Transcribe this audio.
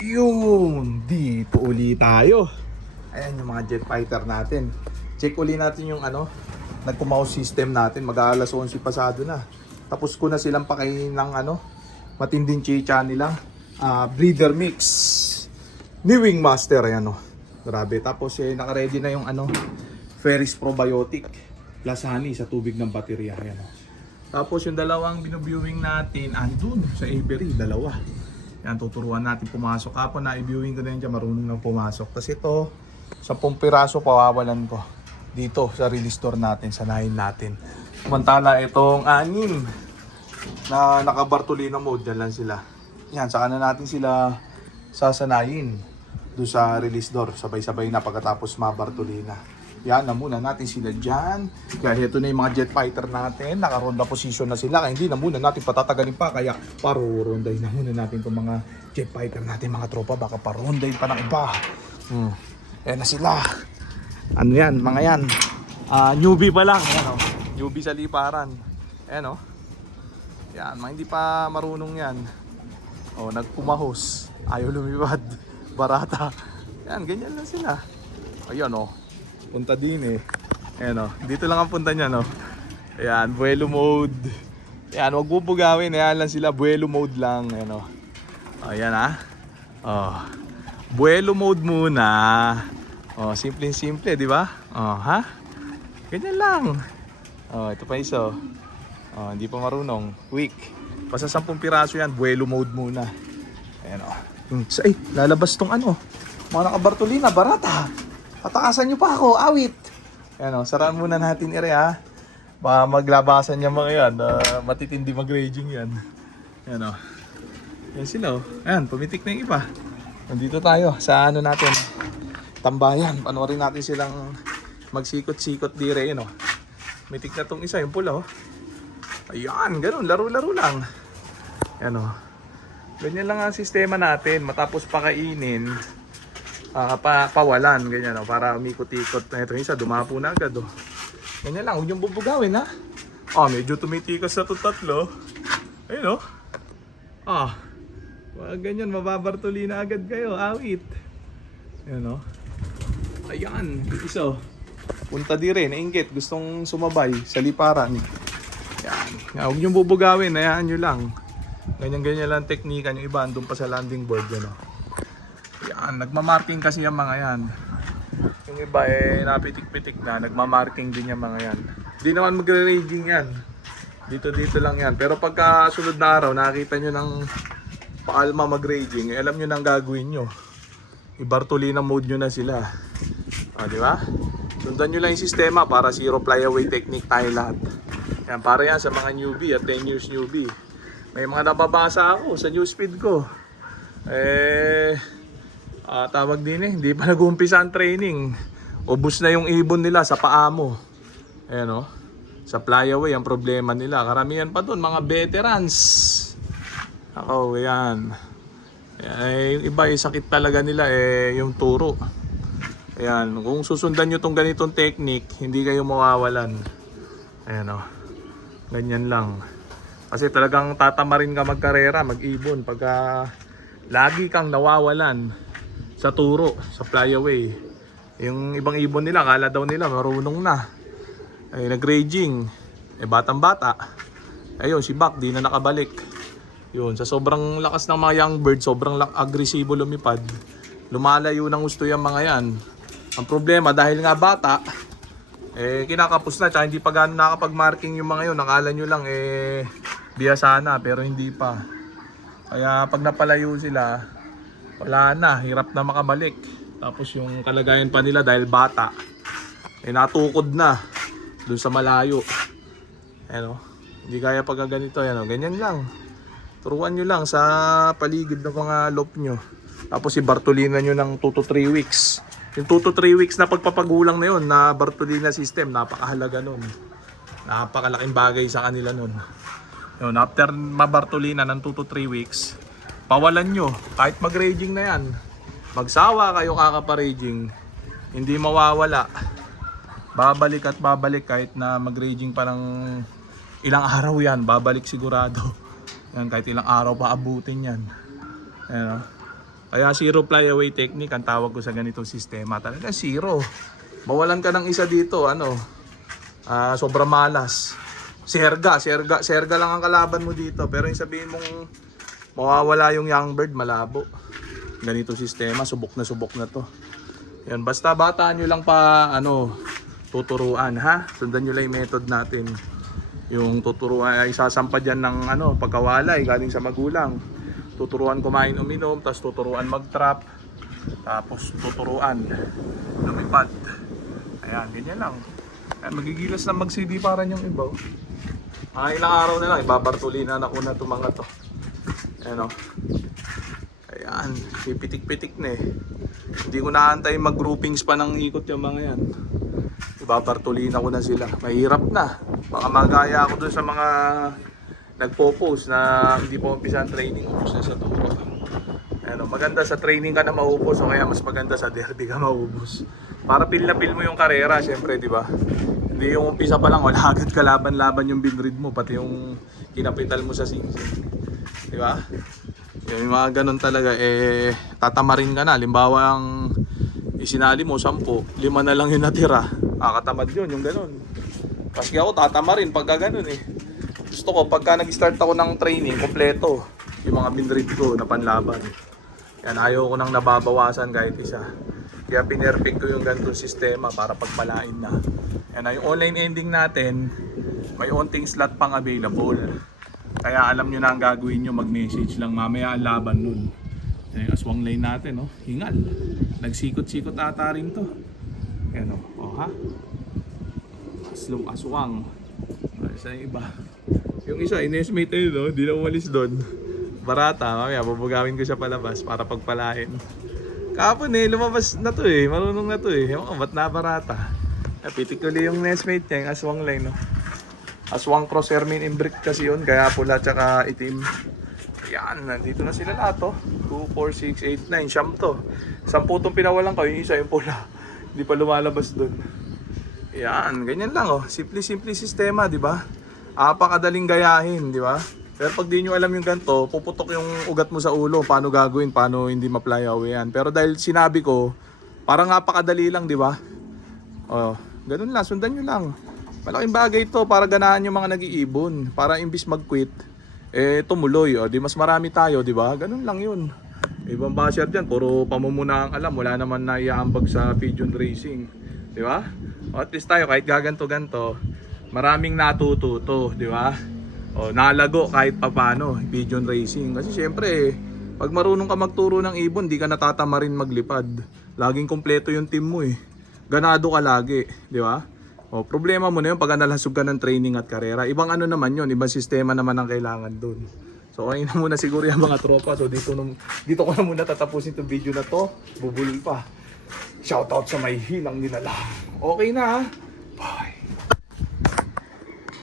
Yun, dito uli tayo. Ayan yung mga jet fighter natin. Check uli natin yung nagpumouse system natin. Mag-aalas 11 pasado na. Tapos ko na silang pakainin ng matinding chicha nila. Breeder mix ni Wingmaster. Ayan grabe. Tapos naka-ready na yung Ferris Probiotic plus honey sa tubig ng baterya. Ayan Tapos yung dalawang binu-viewing natin andun sa Avery, dalawa. Yan, tuturuan natin pumasok. Kapon na i-viewing ko na yun dyan, marunong nang pumasok. Tapos ito, 10 piraso pawawalan ko dito sa release store natin, sanayin natin. Samantala itong 6 na naka-Bartolina mode, dyan lang sila. Yan, saka na natin sila sasanayin doon sa release door. Sabay-sabay na pagkatapos ma-Bartolina. Yan na muna natin sila dyan. Kaya ito na yung mga jet fighter natin. Naka-ronda position na sila. Kaya hindi na muna natin patatagalin pa. Kaya parurondahin na muna natin itong mga jet fighter natin, mga tropa. Baka parurondahin pa ng iba. Ayan na sila. Ano yan, mga yan. Newbie pa lang. Ayan, newbie sa liparan. Ayan Yan, mga hindi pa marunong yan. Nagpumahos. Ayaw lumipad. Barata. Yan, ganyan lang sila. Ayan punta din Ayan dito lang ang punta niya Ayan, buelo mode. Ayan, wag bubugawin. Ayan lang sila, buelo mode lang. Ayan buelo mode muna. Simple, di ba? Ganyan lang. Ito pa isa. Hindi pa marunong. Weak. Basta 10 piraso yan, buelo mode muna. Ayan lalabas tong mga naka-Bartolina, barata. Patakasan nyo pa ako, awit. Ayan saraan muna natin baka maglabasan niya mga yan. Matitindi mag-raging yan. Ayan Ayan sila Ayan, pumitik na yung iba. Nandito tayo sa natin, tambayan. Panoorin natin silang magsikot-sikot dire Mitik na tong isa, yung pula Ayan, ganun, laro-laro lang. Ayan ganyan lang ang sistema natin. Matapos pakainin, pawalan, ganyan para umikot-ikot na ito. Isa, dumapo na agad Ganyan lang, huwag niyong bubugawin medyo tumitikas na ito tatlo. Ayun ganyan, mababartolina agad kayo, awit. Ayan Ayan, isa punta di rin, nainggit, gustong sumabay sa liparan. Ayan, huwag niyong bubugawin, hayaan nyo lang. Ganyan-ganyan lang teknika yung iba, andun pa sa landing board Yan, nagmamarking kasi yung mga yan. Yung iba napitik-pitik na, nagmamarking din yung mga yan. Hindi naman magre-raging yan. Dito lang yan. Pero pagka sunod na araw, nakita nyo ng paalma mag-raging, alam nyo nang gagawin nyo. I-Bartolina mode nyo na sila. Di ba? Sundan nyo lang yung sistema para zero flyaway technique tayo lahat. Yan, para yan sa mga newbie at 10 years newbie. May mga nababasa ako sa newsfeed ko. Tawag din hindi pa nag-uumpisa ang training. Ubus na yung ibon nila sa paa mo. Ayan sa flyaway ang problema nila. Karamihan pa doon, mga veterans. Yan. Yung iba, sakit talaga nila yung turo. Ayan, kung susundan nyo tong ganitong technique, hindi kayo mawawalan. Ayan ganyan lang. Kasi talagang tatamarin ka magkarera, mag-ibon pagka lagi kang nawawalan sa turo, sa flyaway. Yung ibang ibon nila, kala daw nila marunong na. Nag-raging. Batang bata. Ayun, si Bak di na nakabalik. Yun, sa sobrang lakas ng mga young bird, sobrang agresibo lumipad. Lumalayo ng gusto yung mga yan. Ang problema, dahil nga bata, kinakapos na, tsaka hindi pa gano'n nakapag-marking yung mga yun. Nakala nyo lang, biyasa na, pero hindi pa. Kaya pag napalayo sila, wala na, hirap na makabalik. Tapos yung kalagayan pa nila dahil bata, natukod na dun sa malayo. Hindi kaya pag ganito, ganyan lang. Turuan nyo lang sa paligid ng mga loop nyo. Tapos i-Bartolina nyo ng 2 to 3 weeks. Yung 2 to 3 weeks na pagpapagulang na yun, na Bartolina system, napakahalaga nun. Napakalaking bagay sa kanila nun. Yun, after ma-Bartolina ng 2 to 3 weeks, pawalan nyo. Kahit mag-raging na yan. Magsawa kayo kaka-raging, hindi mawawala. Babalik at babalik kahit na mag-raging parang ilang araw yan. Babalik sigurado. Yan, kahit ilang araw pa abutin yan. Ayan, Kaya zero flyaway technique ang tawag ko sa ganitong sistema. Talaga zero. Mawalan ka ng isa dito, sobrang malas. Serga lang ang kalaban mo dito. Pero yung sabihin mong mawawala yung young bird, malabo. Ganitong sistema, subok na to. Yan, basta bataan nyo lang pa, tuturuan, ha? Sundan nyo lang yung method natin. Yung tuturuan ay sasampa dyan ng pagkawalay galing sa magulang. Tuturuan kumain uminom, tapos tuturuan mag-trap, tapos tuturuan lumipad. Ayan, ganyan lang. Ayan, magigilas na mag-CD para yung iba. Ilang araw na lang, ibabartulinan ako na itong mga to. Ayan o. Ayan, pipitik-pitik na eh. Hindi ko naantay mag-groupings pa ng ikot yung mga yan. Ibabartulina ko na sila. Mahirap na. Baka magaya ako dun sa mga nagpo-post na hindi po umpisa ang training, ubos na sa turo. Maganda sa training ka na maubos o kaya mas maganda sa derby ka maubos. Para feel na feel mo yung karera, syempre, di ba? Hindi yung umpisa pa lang, wala agad kalaban-laban yung binrid mo, pati yung kinapital mo sa singsing. Di ba? Yung mga ganun talaga, tatamarin ka na. Halimbawa ang isinali mo, 10, 5 na lang yung natira. Kakatamad yun, yung ganun. Kasi ako tatamarin pagka ganun eh. Gusto ko, pagka nag-start ako ng training, kompleto yung mga binrid ko na panlaban. Yan, ayaw ko nang nababawasan kahit isa. Kaya pinerfect ko yung ganitong sistema para pagpalain na. Yan, yung online ending natin, may onting slot pang available. Kaya alam nyo na ang gagawin nyo, mag-message lang mamaya ang laban nun. Yan yung aswang lane natin, hingal. Nagsikot-sikot ata rin to. Yan ha? Aswang. Isa yung iba. Yung isa, inesmate ayun, di na umalis doon. Barata, mamaya babugawin ko siya palabas para pagpalain. Kapon lumabas na to marunong na to Ewan ko, ba't na barata? Pitik ulit yung nesmate niya, yung aswang line, Aswang cross ermine imbrick kasi yun, kaya pula tsaka itim. Yan, nandito na sila lahat 2, 4, 6, 8, 9, siyam to. 10 tong pinawalan ko, yung isa yung pula. Hindi pa lumalabas doon. Yan, ganyan lang Simple sistema, di ba? Apakadaling gayahin, di ba? Pero pag di nyo alam yung ganito, puputok yung ugat mo sa ulo. Paano gagawin, paano hindi ma-fly away yan. Pero dahil sinabi ko, parang napakadali lang, di ba? Ganun lang, sundan nyo lang. Malaking bagay ito para ganahan yung mga nag-iibon. Para imbis mag-quit, tumuloy. Di mas marami tayo, di ba? Ganun lang yun. Ibang basher dyan, puro pamumuna ang alam. Wala naman na iaambag sa pigeon racing. Di ba? At least tayo, kahit gaganto-ganto, maraming natututo, di ba? Nalago kahit papano, pigeon racing. Kasi syempre, pag marunong ka magturo ng ibon, di ka natatama rin maglipad. Laging kompleto yung team mo Ganado ka lagi, di ba? Problema mo na yun pag nalasog ka ng training at karera. Ibang naman yun, ibang sistema naman ang kailangan dun. So okay na muna siguro yung mga tropa. So dito ko na muna tatapusin itong video na to. Bubulol pa. Shoutout sa may hilang nila lang. Okay na ha.